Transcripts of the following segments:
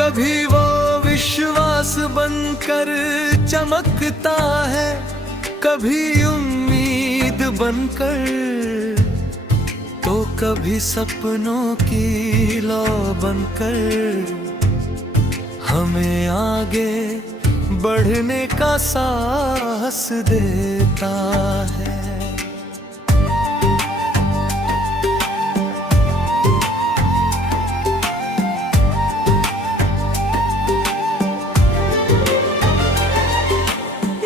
कभी वो विश्वास बनकर चमकता है, कभी उम्मीद बनकर, तो कभी सपनों की लौ बनकर हमें आगे बढ़ने का साहस देता है।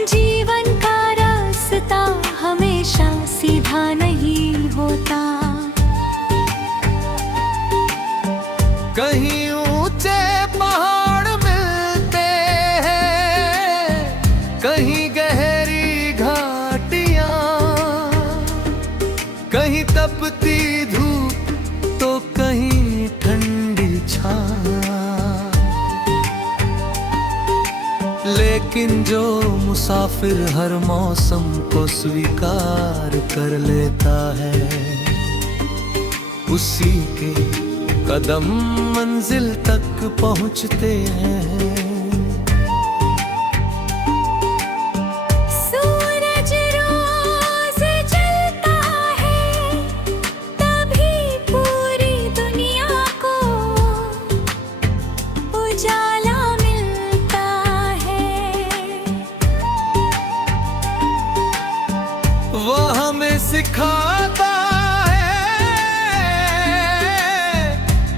जीवन का रास्ता हमेशा सीधा नहीं होता, कहीं ऊंचे पहाड़ मिलते हैं, कहीं गहरी घाटियां, कहीं तपती धूप तो कहीं ठंडी छां। लेकिन जो मुसाफिर हर मौसम को स्वीकार कर लेता है, उसी के कदम मंजिल तक पहुंचते हैं। सूरज रोज जलता है, तभी पूरी दुनिया को उजाला मिलता है। वो हमें सिखाता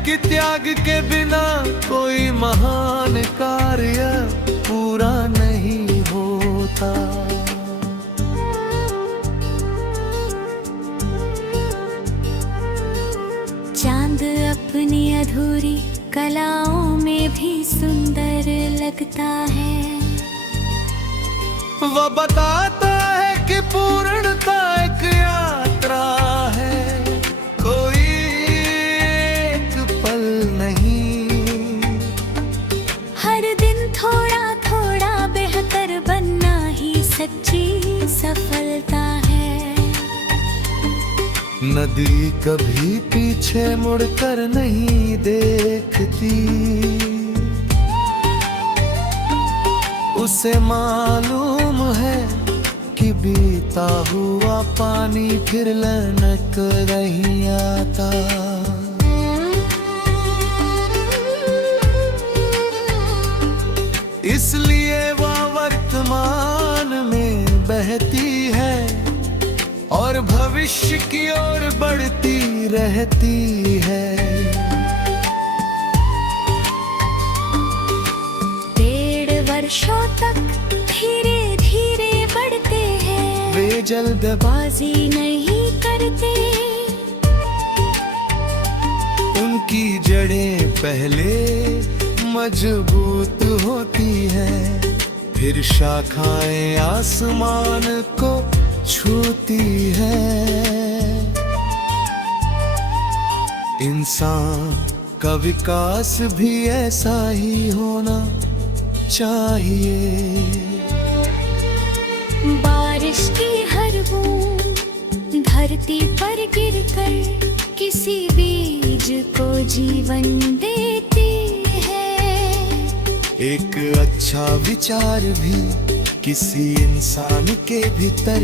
कि त्याग के बिना कोई महान कार्य पूरा नहीं होता। चांद अपनी अधूरी कलाओं में भी सुंदर लगता है। वो बताता है कि पूर्णता एक यात्रा है, सच्ची सफलता है। नदी कभी पीछे मुड़कर नहीं देखती, उसे मालूम है कि बीता हुआ पानी फिर लौट नहीं आता। इसलिए वह वर्तमान में बहती है और भविष्य की ओर बढ़ती रहती है। पेड़ वर्षों तक धीरे धीरे बढ़ते हैं, वे जल्दबाजी नहीं करते। उनकी जड़ें पहले मजबूत होती हैं, फिर शाखाएं आसमान को छूती हैं। इंसान का विकास भी ऐसा ही होना चाहिए। बारिश की हर बूंद धरती पर गिरकर किसी बीज को जीवन देती है। एक अच्छा विचार भी किसी इंसान के भीतर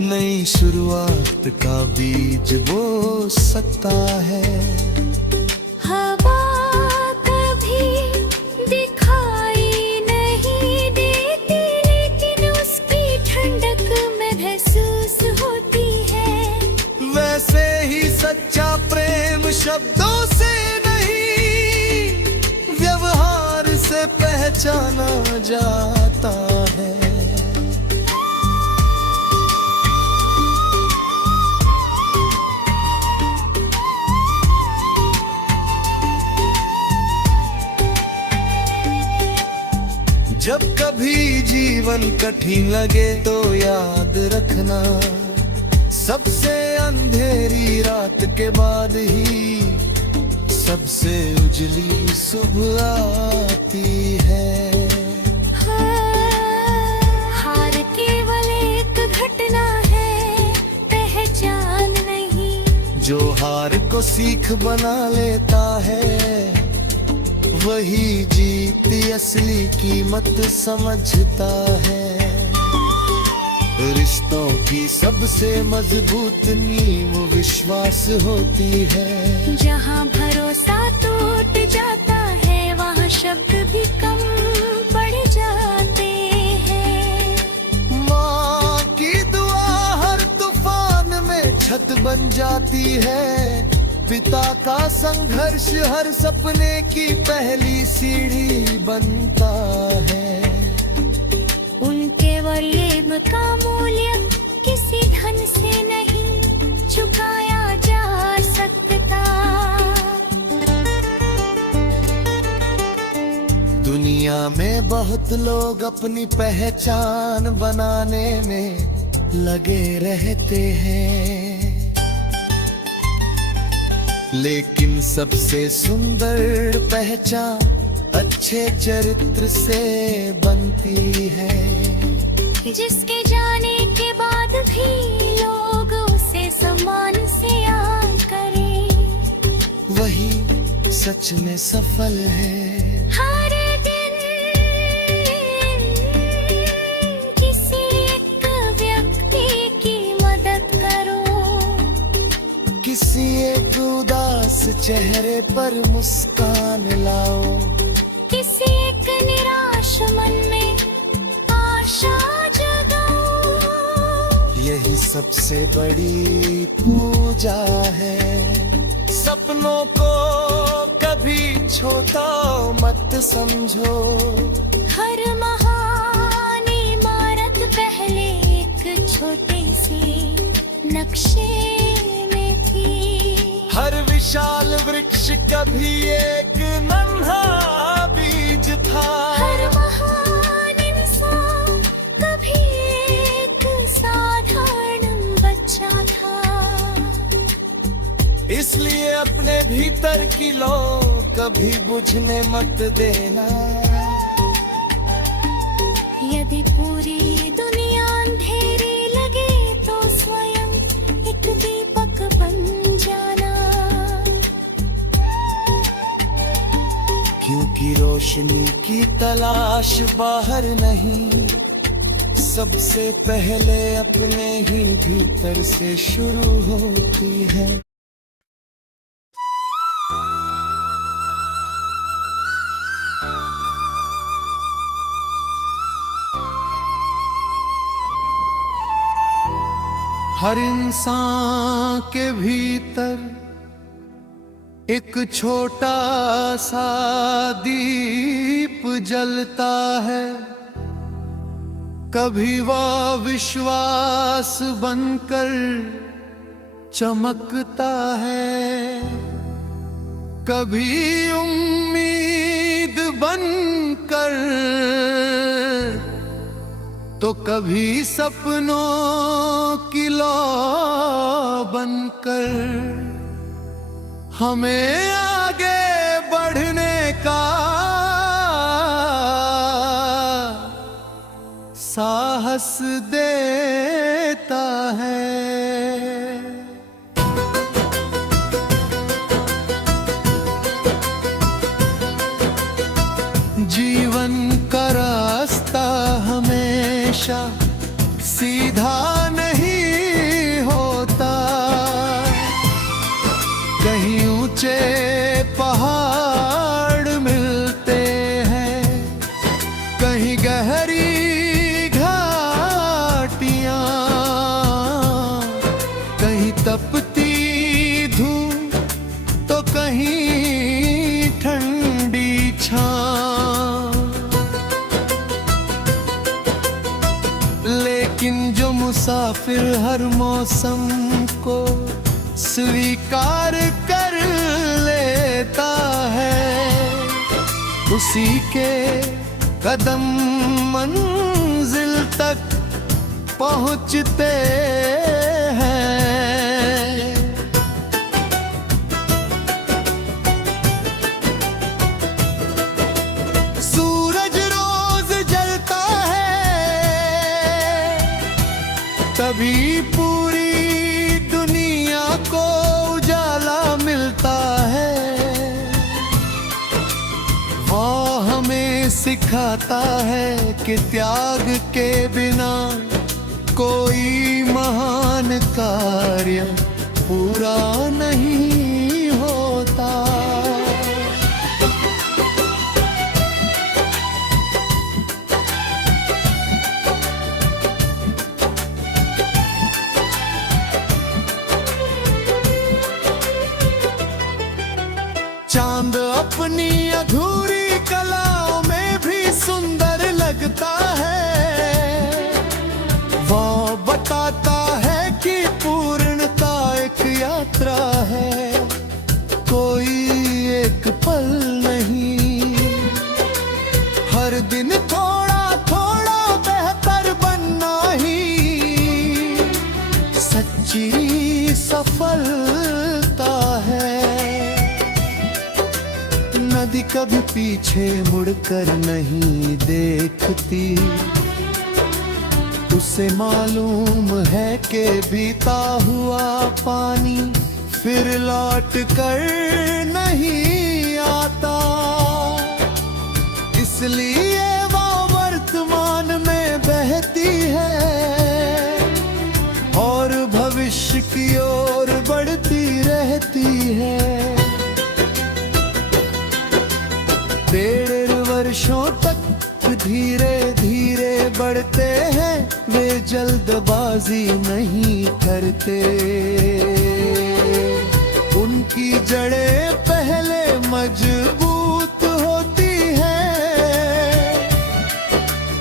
नई शुरुआत का बीज बो सकता है। हवा कभी दिखाई नहीं देती, लेकिन उसकी ठंडक महसूस होती है। वैसे ही सच्चा प्रेम शब्दों से व्यवहार से पहचाना जाता है। जब कभी जीवन कठिन लगे तो याद रखना, सबसे अंधेरी रात के बाद ही सबसे उजली सुबह आती है। हार केवल एक घटना है, पहचान नहीं। जो हार को सीख बना लेता है वही जीत असली कीमत समझता है। रिश्तों की सबसे मजबूत नींव विश्वास होती है। जहाँ भरोसा टूट जाता है वहाँ शब्द भी कम पड़ जाते हैं। माँ की दुआ हर तूफान में छत बन जाती है। पिता का संघर्ष हर सपने की पहली सीढ़ी बनता है। उनके वरलेब का मूल्य किसी धन से नहीं चुकाया जा सकता। दुनिया में बहुत लोग अपनी पहचान बनाने में लगे रहते हैं, लेकिन सबसे सुंदर पहचान अच्छे चरित्र से बनती है। जिसके जाने के बाद भी लोग उसे सम्मान से याद करें, वही सच में सफल है। हर दिन किसी एक व्यक्ति की मदद करो, किसी एक उदास चेहरे पर मुस्कान लाओ, किसी एक निराश मन में आशा जगाओ। यही सबसे बड़ी पूजा है। सपनों को कभी छोटा मत समझो। हर महान इमारत पहले एक छोटे से नक्शे में थी। हर विशाल वृक्ष कभी एक नन्हा बीज था। हर महान इंसान कभी एक साधारण बच्चा था। इसलिए अपने भीतर की लो कभी बुझने मत देना। यदि पूरी दुनिया अंधेरी लगे तो स्वयं एक दीपक बन जाना। क्योंकि रोशनी की तलाश बाहर नहीं, सबसे पहले अपने ही भीतर से शुरू होती है। हर इंसान के भीतर एक छोटा सा दीप जलता है। कभी वह विश्वास बनकर चमकता है, कभी उम्मीद बनकर, तो कभी सपनों की लौ बनकर हमें आगे बढ़ने का साहस देता है। जीवन का रास्ता हमेशा सीधा नहीं होता। कहीं ऊंचे पहाड़ मिलते हैं, कहीं गहरी घाटियां, कहीं तपती धूप तो कहीं ठंडी छां। लेकिन जो मुसाफिर हर मौसम को स्वीकार कर लेता है, उसी के कदम मंजिल तक पहुंचते हैं। सूरज रोज जलता है, तभी पूरी दुनिया को उजाला मिलता है। सिखाता है कि त्याग के बिना कोई महान कार्य पूरा नहीं होता। चांद अपनी अधूरी कलाओं में भी सुंदर लगता है। वो बताता है कि पूर्णता एक यात्रा है, कोई एक पल नहीं। हर दिन थोड़ा थोड़ा बेहतर बनना ही सच्ची सफलता है। नदी कभी पीछे मुड़कर नहीं देखती, उसे मालूम है कि बीता हुआ पानी फिर लौट कर नहीं आता। इसलिए वो वर्तमान में बहती है और भविष्य की ओर बढ़ती रहती है। 1.5 वर्षों तक धीरे धीरे बढ़ते हैं, वे जल्दबाजी नहीं करते। उनकी जड़ें पहले मजबूत होती हैं,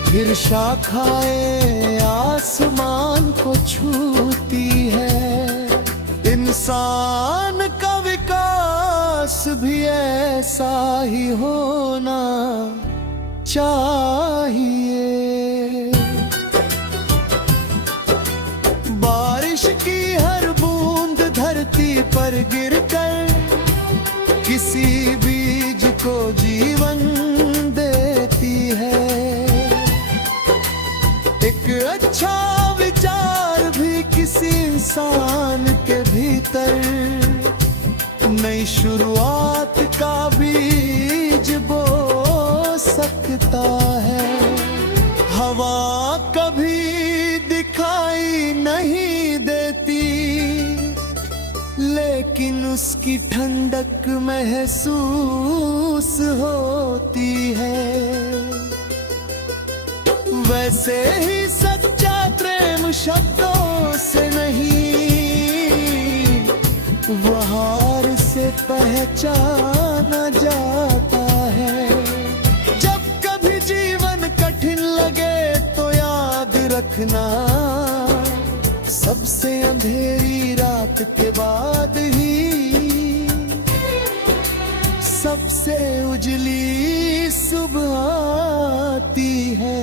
फिर शाखाएं आसमान को छूती है। इंसान का विकास भी ऐसा ही होना चाहिए। बारिश की हर बूंद धरती पर गिरकर किसी बीज को जीवन देती है। एक अच्छा विचार भी किसी इंसान के भीतर नई शुरुआत का बीज बो सकता है। हवा कभी दिखाई नहीं देती, लेकिन उसकी ठंडक महसूस होती है। वैसे ही सच्चा प्रेम शब्दों से नहीं, व्यवहार से पहचाना जाता है। जब कभी जीवन कठिन लगे तो याद रखना, सबसे अंधेरी रात के बाद ही सबसे उजली सुबह आती है।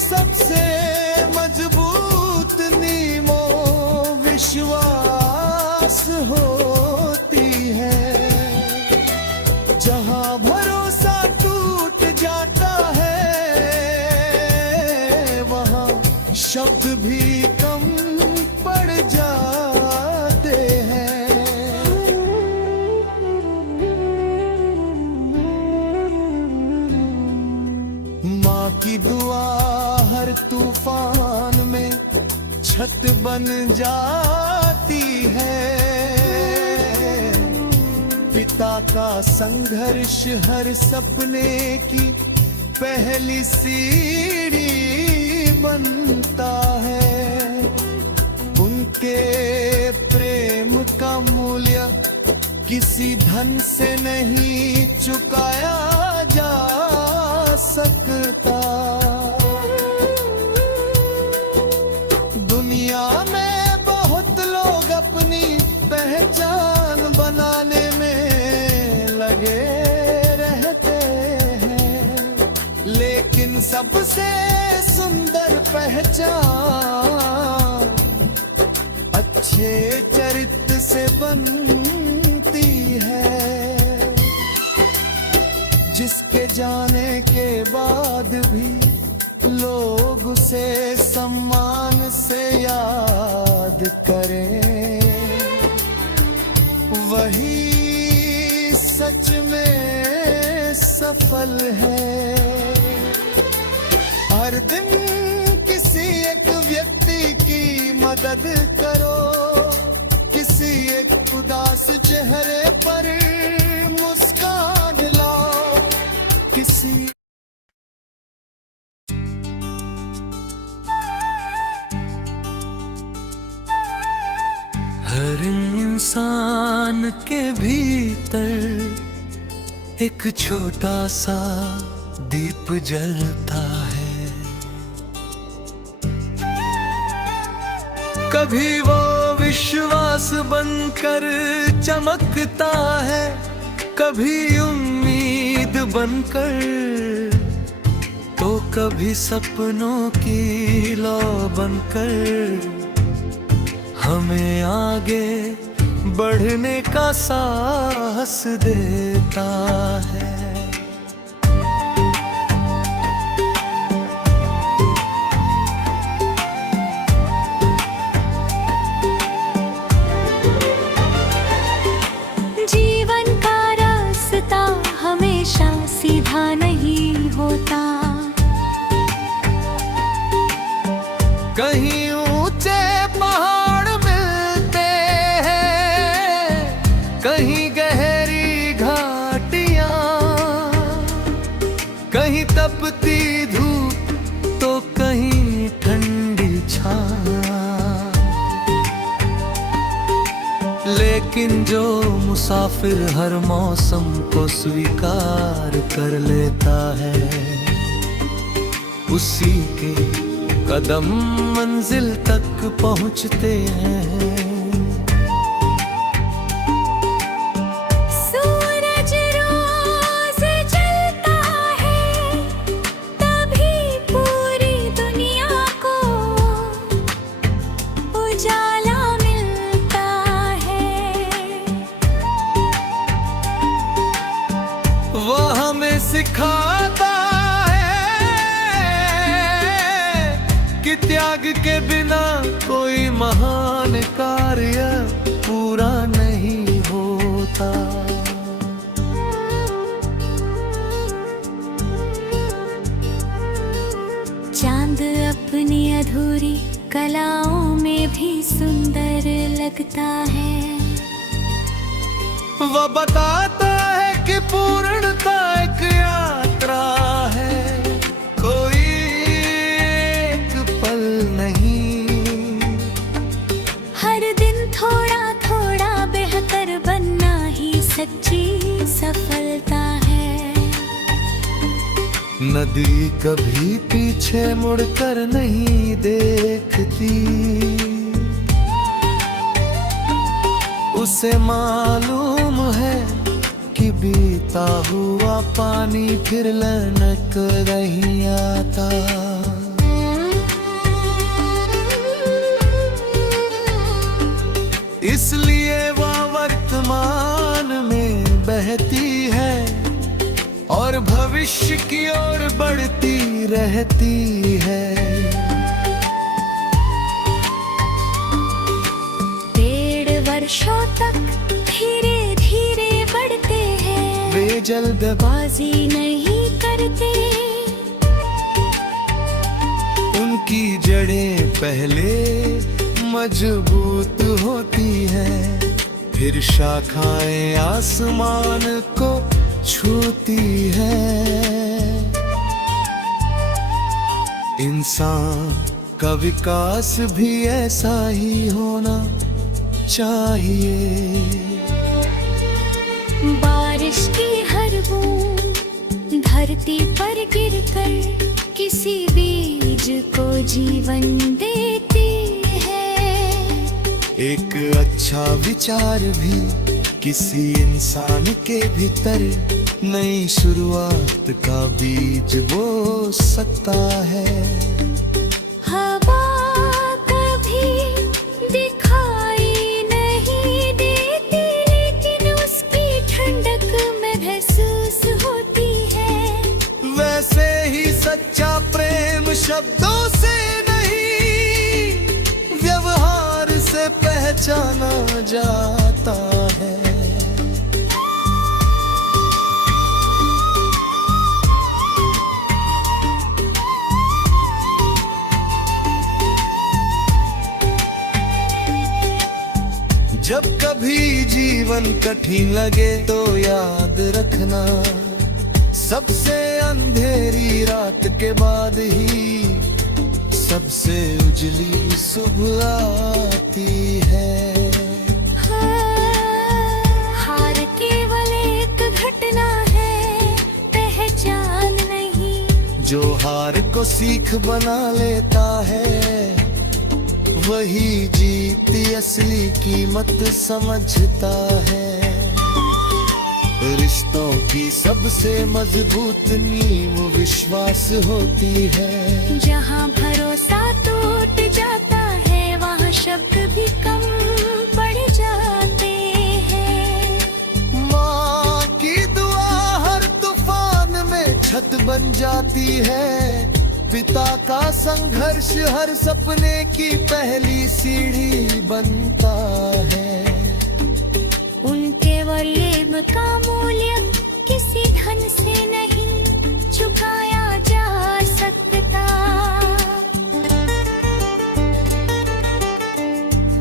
सबसे मजबूत नीमो विश्वास होती है। जहां भरोसा टूट जाता है, वहां शब्द भी कम पड़ जाते हैं। माँ की दुआ हर तूफान में छत बन जाती है। पिता का संघर्ष हर सपने की पहली सीढ़ी बनता है। उनके प्रेम का मूल्य किसी धन से नहीं चुकाया जा सकता। दुनिया में बहुत लोग अपनी पहचान बनाने में लगे रहते हैं, लेकिन सबसे सुंदर पहचान अच्छे चरित्र से बनती है, जिसके जाने के बाद भी लोग उसे सम्मान से याद करें, वही सच में सफल है। हर दिन किसी एक व्यक्ति की मदद करो, किसी एक उदास चेहरे पर मुस्कान लाओ, किसी हर इंसान के भीतर एक छोटा सा दीप जलता है, कभी वो विश्वास बनकर चमकता है, कभी उम्मीद बनकर, तो कभी सपनों की लौ बनकर हमें आगे बढ़ने का साहस देता है। जीवन का रास्ता हमेशा सीधा नहीं होता, कहीं ऊंचे पहाड़ मिलते हैं, कहीं गहरी घाटियां, कहीं तपती धूप तो कहीं ठंडी छां, लेकिन जो मुसाफिर हर मौसम को स्वीकार कर लेता है, उसी के कदम मंजिल तक पहुंचते हैं। सूरज रोज जलता है, तभी पूरी दुनिया को उजाला मिलता है। वो हमें सिखाता कि त्याग के बिना कोई महान कार्य पूरा नहीं होता। चांद अपनी अधूरी कलाओं में भी सुंदर लगता है, वो बताता है कि पूर्णता एक यात्रा है, कोई एक पल नहीं। हर दिन थोड़ा थोड़ा बेहतर बनना ही सच्ची सफलता है। नदी कभी पीछे मुड़कर नहीं देखती, उसे मालूम है कि बीता हुआ पानी फिर लौट नहीं आता। इसलिए वह वर्तमान में बहती है और भविष्य की ओर बढ़ती रहती है। पेड़ वर्षों तक धीरे धीरे बढ़ते हैं, वे जल्दबाजी नहीं करते, उनकी जड़ें पहले मजबूत होती हैं, फिर शाखाएं आसमान को छूती हैं। इंसान का विकास भी ऐसा ही होना चाहिए। बारिश की हर बूंद धरती पर गिरकर किसी बीज को जीवन देती है। एक अच्छा विचार भी किसी इंसान के भीतर नई शुरुआत का बीज बो सकता है। हवा कभी दिखाई शब्दों से नहीं व्यवहार से पहचाना जाता है। जब कभी जीवन कठिन लगे तो याद रखना, सबसे अंधेरी रात के बाद ही सबसे उजली सुबह आती है। हार केवल एक घटना है, पहचान नहीं। जो हार को सीख बना लेता है वही जीती असली कीमत समझता है। रिश्तों की सबसे मजबूत नींव विश्वास होती है। जहाँ भरोसा टूट जाता है वहाँ शब्द भी कम पड़ जाते हैं। माँ की दुआ हर तूफान में छत बन जाती है। पिता का संघर्ष हर सपने की पहली सीढ़ी बनता है। उनके वरलेब का मूल्य किसी धन से नहीं चुकाया जा सकता।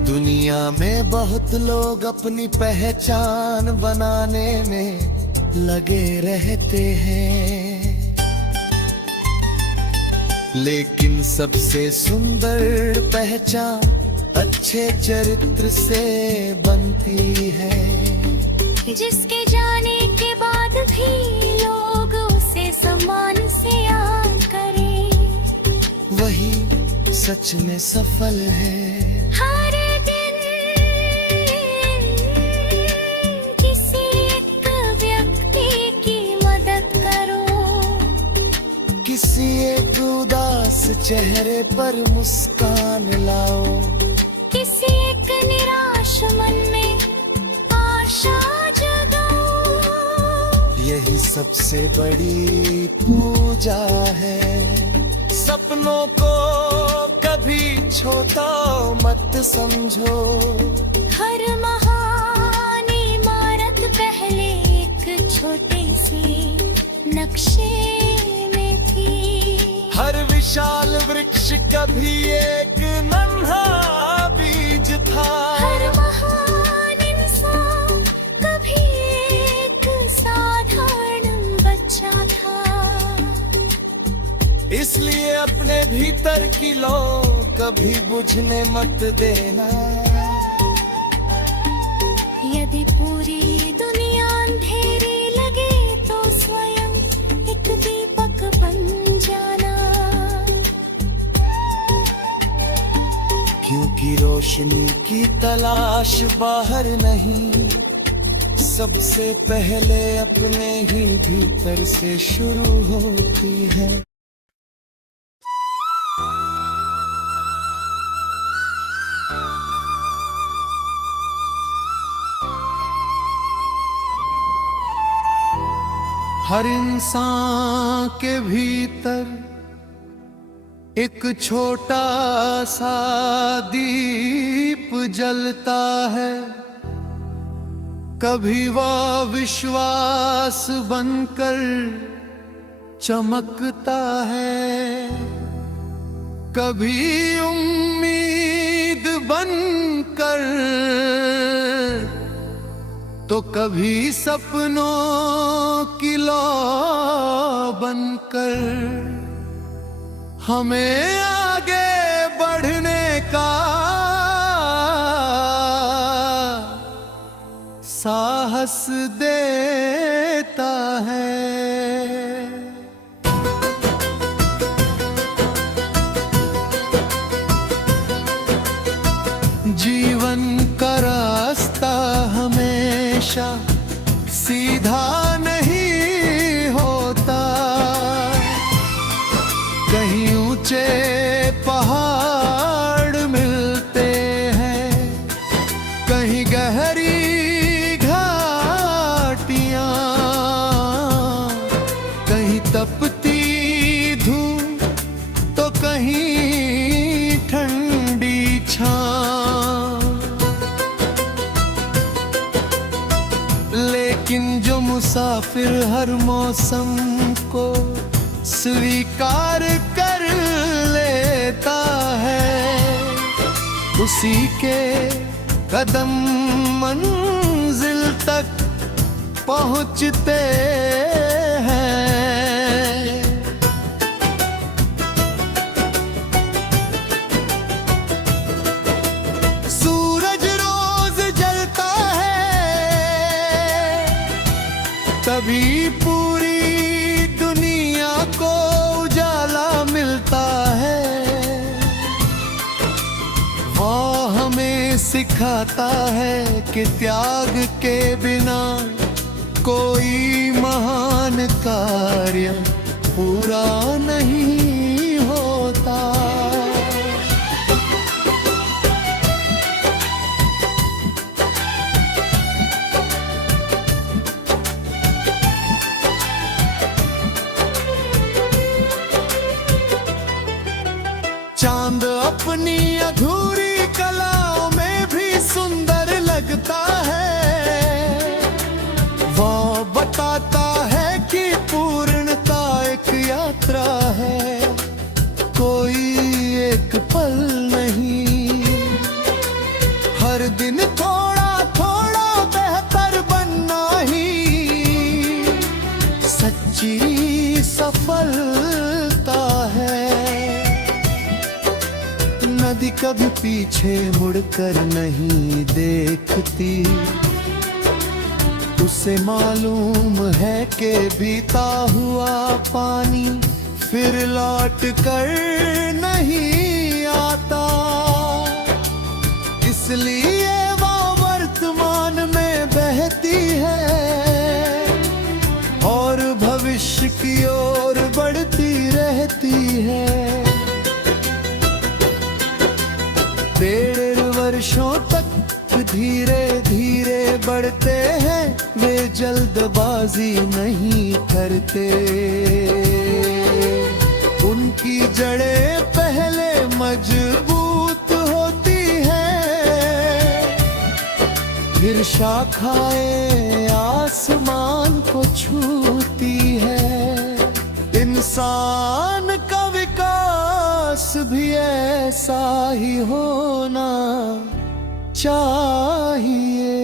दुनिया में बहुत लोग अपनी पहचान बनाने में लगे रहते हैं, लेकिन सबसे सुंदर पहचान अच्छे चरित्र से बनती है। जिसके जाने के बाद भी लोग उसे सम्मान से याद करें, वही सच में सफल है। हर दिन किसी एक व्यक्ति की मदद करो, किसी एक उदास चेहरे पर मुस्कान लाओ, किसी एक निराश मन में आशा जगाओ। यही सबसे बड़ी पूजा है। सपनों को कभी छोटा मत समझो। हर महान इमारत पहले एक छोटे से नक्शे में थी। हर विशाल वृक्ष कभी एक नन्हा बीज था। हर महान इंसान कभी एक साधारण बच्चा था। इसलिए अपने भीतर की लो कभी बुझने मत देना। यदि पूरी दुनिया अंधेरी लगे तो स्वयं एक दीपक बन जाना। क्योंकि रोशनी की तलाश बाहर नहीं, सबसे पहले अपने ही भीतर से शुरू होती है। हर इंसान के भीतर एक छोटा सा दीप जलता है। कभी वह विश्वास बनकर चमकता है, कभी उम्मीद बनकर, तो कभी सपनों की लौ बनकर हमें आगे बढ़ने का साहस देता है। जीवन का रास्ता हमेशा सीधा नहीं होता। कहीं ऊंचे पहाड़ मिलते हैं, कहीं गहरी घाटियां, नहीं ठंडी छां। लेकिन जो मुसाफिर हर मौसम को स्वीकार कर लेता है, उसी के कदम मंजिल तक पहुंचते हैं। सूरज रोज जलता है, तभी पूरी दुनिया को उजाला मिलता है। वो हमें सिखाता है कि त्याग के बिना कोई महान कार्य पूरा नहीं होता। चांद अपनी अधूरी कलाओं में भी सुंदर लगता है। वो बताता है कि पूर्णता एक यात्रा है, कोई एक पल नहीं। हर दिन थोड़ा थोड़ा बेहतर बनना ही सच्ची सफलता है। नदी कभी पीछे मुड़कर नहीं देखती, उसे मालूम है कि बीता हुआ पानी फिर लौट कर नहीं आता। इसलिए वो वर्तमान में बहती है और भविष्य की ओर बढ़ती रहती है। 1.5 वर्षों तक धीरे धीरे बढ़ते हैं, वे जल्दबाजी नहीं करते। उनकी जड़ें पहले मजबूत होती हैं, फिर शाखाएं आसमान को छूती है। इंसान का विकास भी ऐसा ही होना चाहिए।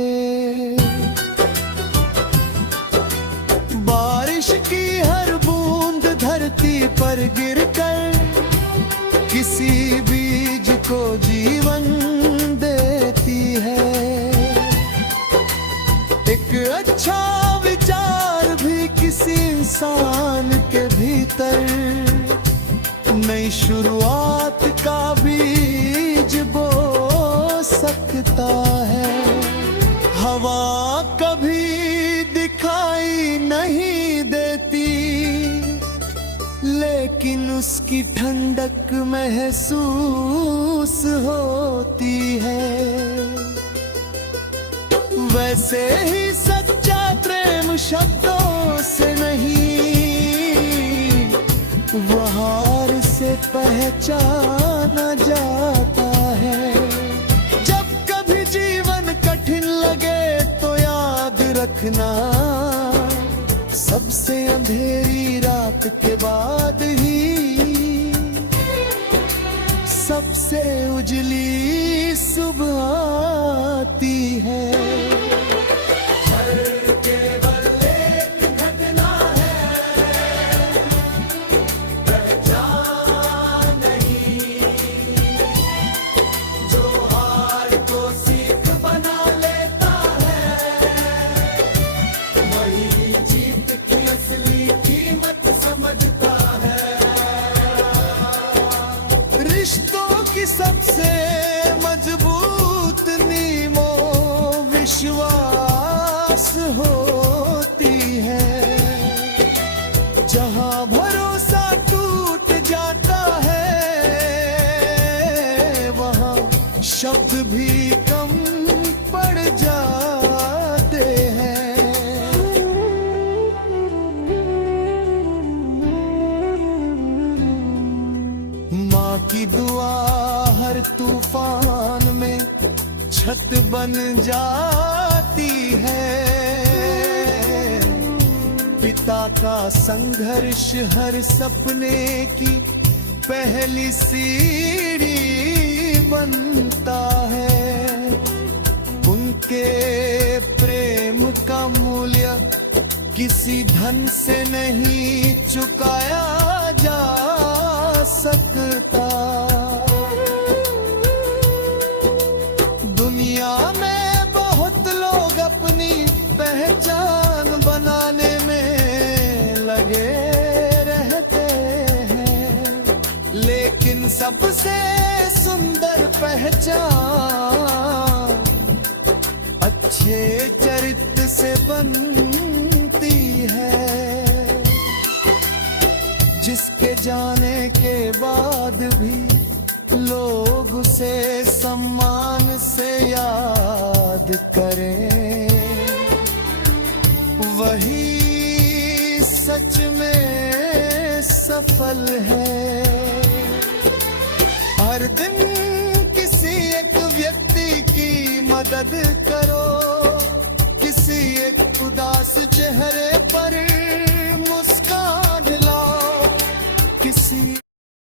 बारिश की हर बूंद धरती पर गिरकर किसी बीज को जीवन देती है। एक अच्छा विचार भी किसी इंसान के भीतर नई शुरुआत का बीज बो सकता है। हवा कभी दिखाई नहीं देती, लेकिन उसकी ठंडक महसूस होती है। वैसे ही सच्चा प्रेम शब्दों से नहीं, व्यवहार से पहचाना जाता है। जब कभी जीवन कठिन लगे तो याद रखना, सबसे अंधेरी रात के बाद ही सबसे उजली सुबह आती है। रिश्तों की सबसे मजबूत नींव विश्वास होती है। जहां भरोसा टूट जाता है, वहां शब्द भी कम पड़ जाते हैं। माँ की दुआ हर तूफान में छत बन जाती है, पिता का संघर्ष हर सपने की पहली सीढ़ी बनता है। उनके प्रेम का मूल्य किसी धन से नहीं चुकाया जा सकता। दुनिया में बहुत लोग अपनी पहचान बनाने में लगे रहते हैं, लेकिन सबसे सुंदर पहचान अच्छे चरित्र से बनती है, जिसके जाने के बाद भी लोग उसे सम्मान से याद करें, वही सच में सफल है। हर दिन किसी एक व्यक्ति की मदद करो, किसी एक उदास चेहरे पर